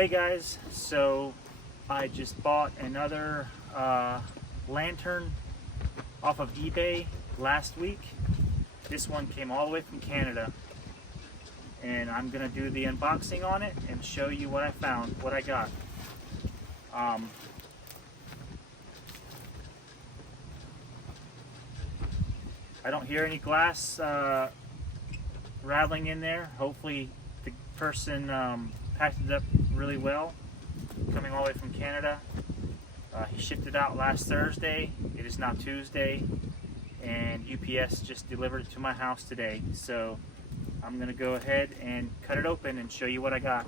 Hey guys, so I just bought another lantern off of eBay last week. This one came all the way from Canada, and I'm gonna do the unboxing on it and show you what I found, what I got. I don't hear any glass rattling in there. Hopefully the person packed it up really well, coming all the way from Canada. He shipped it out last Thursday. It is now Tuesday, and UPS just delivered it to my house today. So I'm gonna go ahead and cut it open and show you what I got.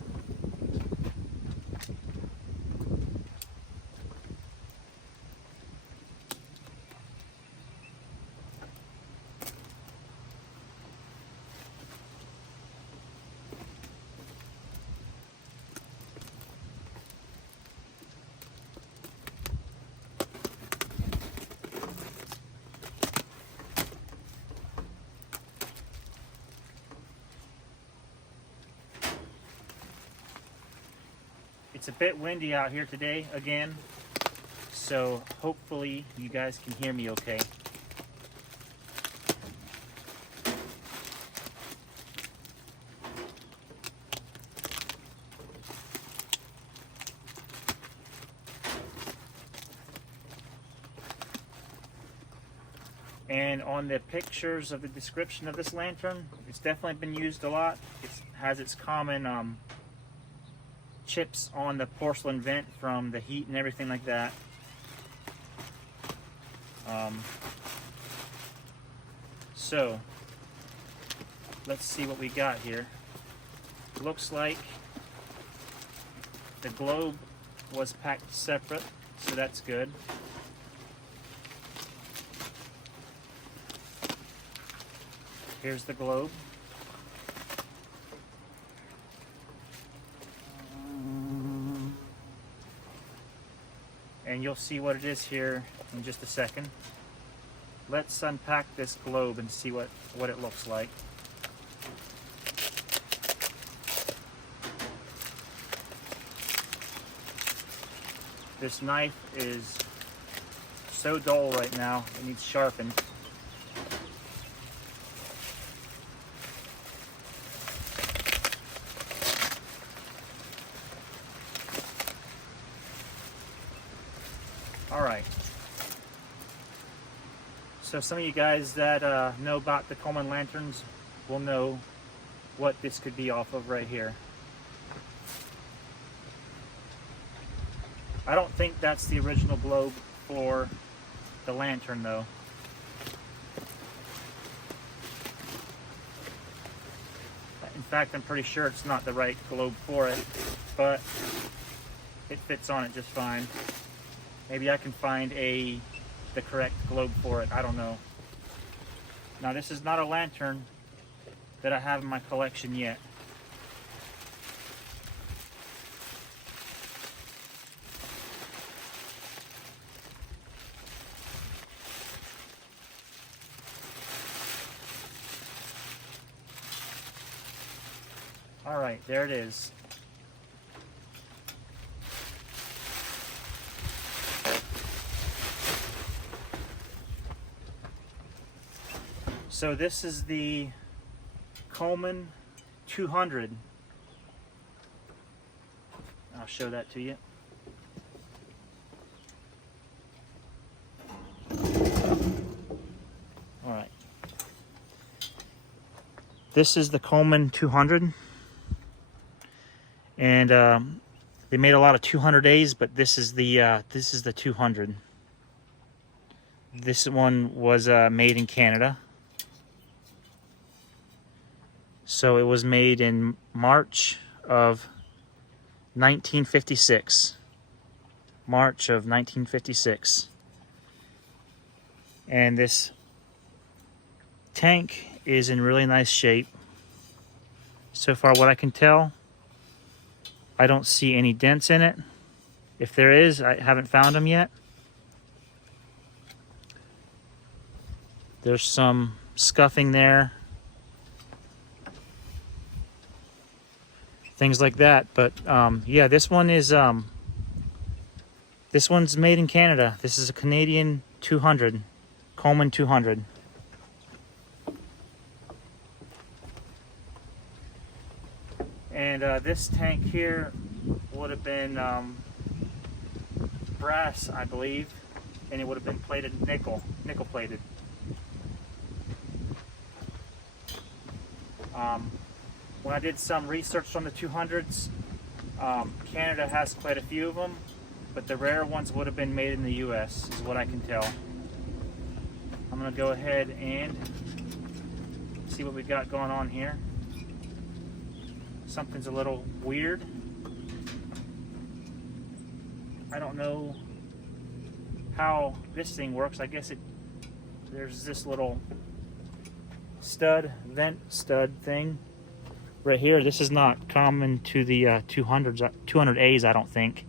It's a bit windy out here today again, so hopefully you guys can hear me okay. And on the pictures of the description of this lantern, it's definitely been used a lot. It has its common chips on the porcelain vent from the heat and everything like that. So let's see what we got here. Looks like the globe was packed separate, so that's good. Here's the globe. And you'll see what it is here in just a second. Let's unpack this globe and see what it looks like. This knife is so dull right now, it needs sharpened. All right, so some of you guys that know about the Coleman lanterns will know what this could be off of right here. I don't think that's the original globe for the lantern though. In fact, I'm pretty sure it's not the right globe for it, but it fits on it just fine. Maybe I can find the correct globe for it. I don't know. Now, this is not a lantern that I have in my collection yet. All right, there it is. So this is the Coleman 200. I'll show that to you. All right. This is the Coleman 200. And they made a lot of 200As, but this is the 200. This one was made in Canada. So it was made in March of 1956. March of 1956. And this tank is in really nice shape. So far, what I can tell, I don't see any dents in it. If there is, I haven't found them yet. There's some scuffing there. things like that. But yeah, this one's made in Canada. This is a Canadian 200, Coleman 200. And this tank here would have been brass, I believe, and it would have been plated nickel plated. When I did some research on the 200s, Canada has quite a few of them, but the rare ones would have been made in the US, is what I can tell. I'm going to go ahead and see what we've got going on here. Something's a little weird. I don't know how this thing works. I guess there's this little vent stud thing right here. This is not common to the 200As, I don't think.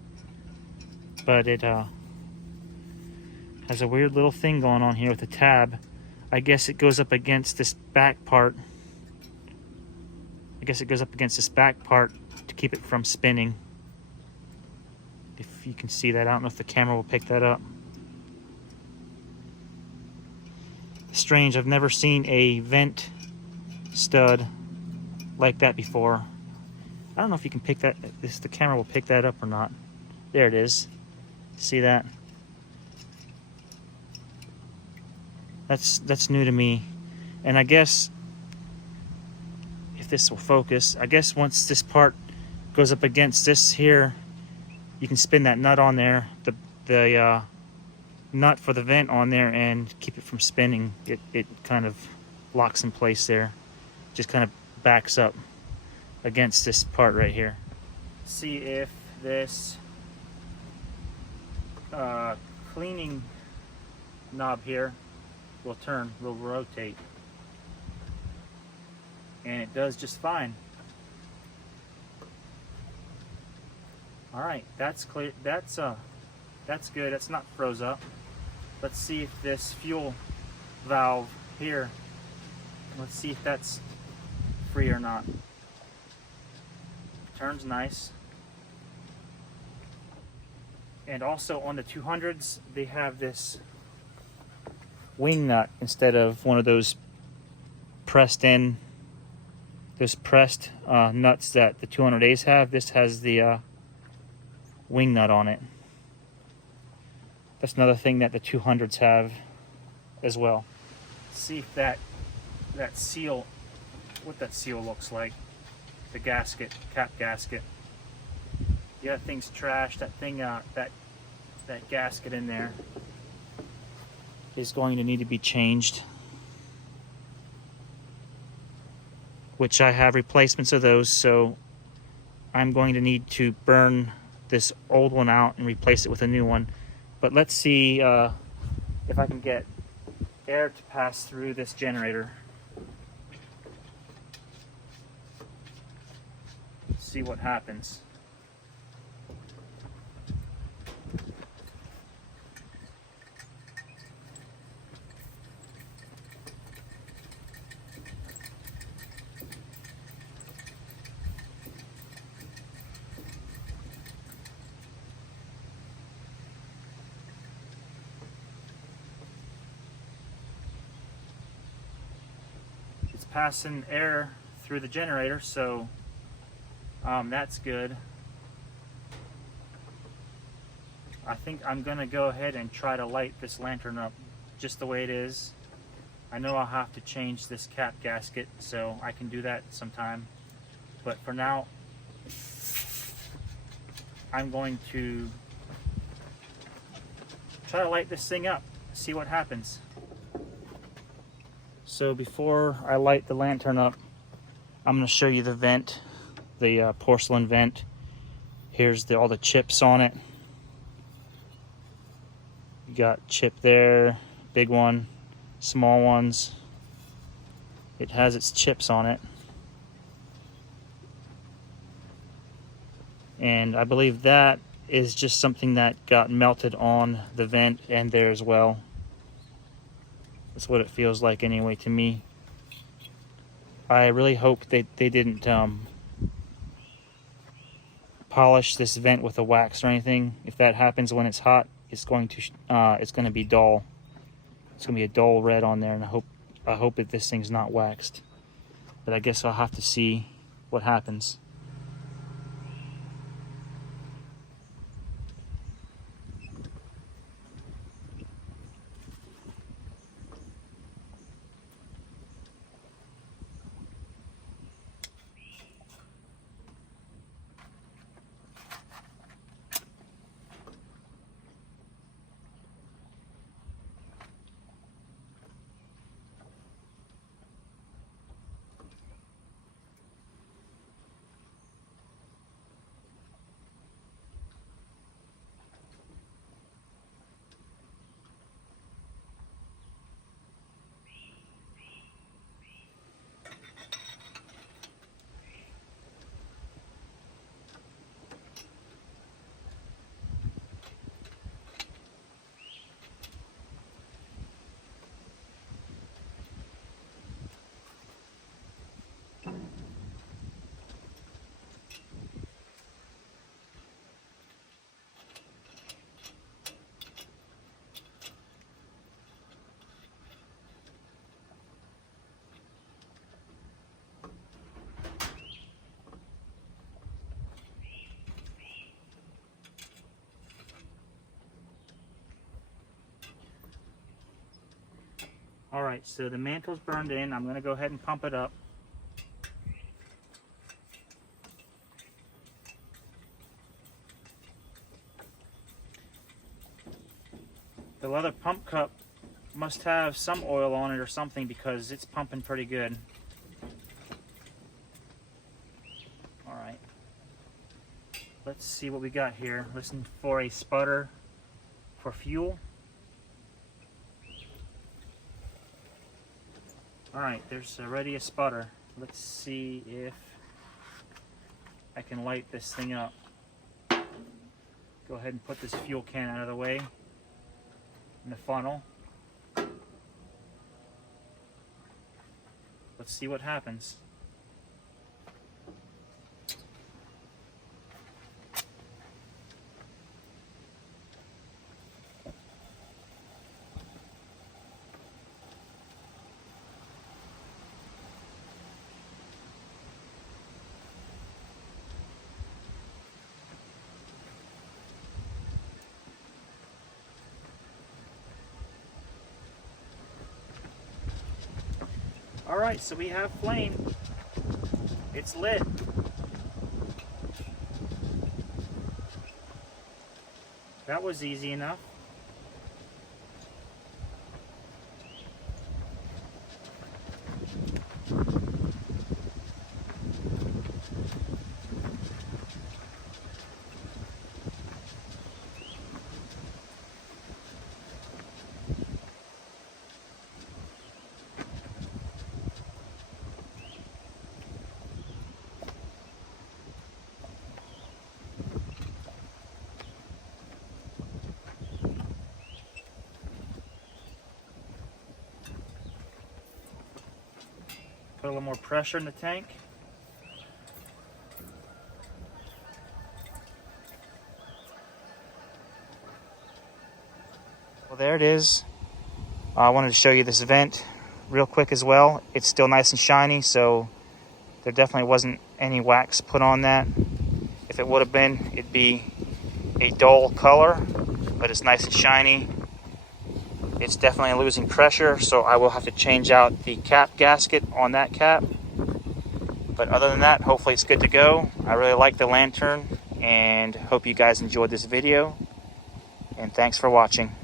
But it has a weird little thing going on here with the tab. I guess it goes up against this back part. To keep it from spinning. If you can see that, I don't know if the camera will pick that up. Strange, I've never seen a vent stud like that before. I don't know if you can pick that, if the camera will pick that up or not. There it is. See that? That's new to me. And I guess, if this will focus, I guess once this part goes up against this here, you can spin that nut on there, the nut for the vent on there, and keep it from spinning. It kind of locks in place there. Just kind of backs up against this part right here. See if this cleaning knob here will rotate. And it does just fine. All right, that's clear. That's good. That's not froze up. Let's see if this fuel valve here, let's see if that's free or not. Turns nice. And also on the 200s, they have this wing nut instead of one of those pressed nuts that the 200As have. This has the wing nut on it. That's another thing that the 200s have as well. Let's see if that seal, what that seal looks like. The gasket, cap gasket. Yeah, that thing's trashed. That thing, that gasket in there is going to need to be changed. Which I have replacements of those, so I'm going to need to burn this old one out and replace it with a new one. But let's see if I can get air to pass through this generator. See what happens. It's passing air through the generator, so that's good. I think I'm gonna go ahead and try to light this lantern up just the way it is. I know I'll have to change this cap gasket, so I can do that sometime. But for now, I'm going to try to light this thing up, see what happens. So before I light the lantern up, I'm going to show you the vent, the porcelain vent. Here's all the chips on it. You got chip there, big one, small ones. It has its chips on it. And I believe that is just something that got melted on the vent and there as well. That's what it feels like anyway to me. I really hope they didn't polish this vent with a wax or anything. If that happens when it's hot, it's going to be dull. It's going to be a dull red on there, and I hope that this thing's not waxed. But I guess I'll have to see what happens. Alright, so the mantle's burned in. I'm going to go ahead and pump it up. The leather pump cup must have some oil on it or something, because it's pumping pretty good. Alright, let's see what we got here. Listen for a sputter for fuel. Alright, there's already a sputter. Let's see if I can light this thing up. Go ahead and put this fuel can out of the way in the funnel. Let's see what happens. Alright, so we have flame. It's lit. That was easy enough. Put a little more pressure in the tank. Well, there it is. I wanted to show you this vent real quick as well. It's still nice and shiny, so there definitely wasn't any wax put on that. If it would have been, it'd be a dull color, but it's nice and shiny. It's definitely losing pressure, so I will have to change out the cap gasket on that cap. But other than that, hopefully it's good to go. I really like the lantern, and hope you guys enjoyed this video. And thanks for watching.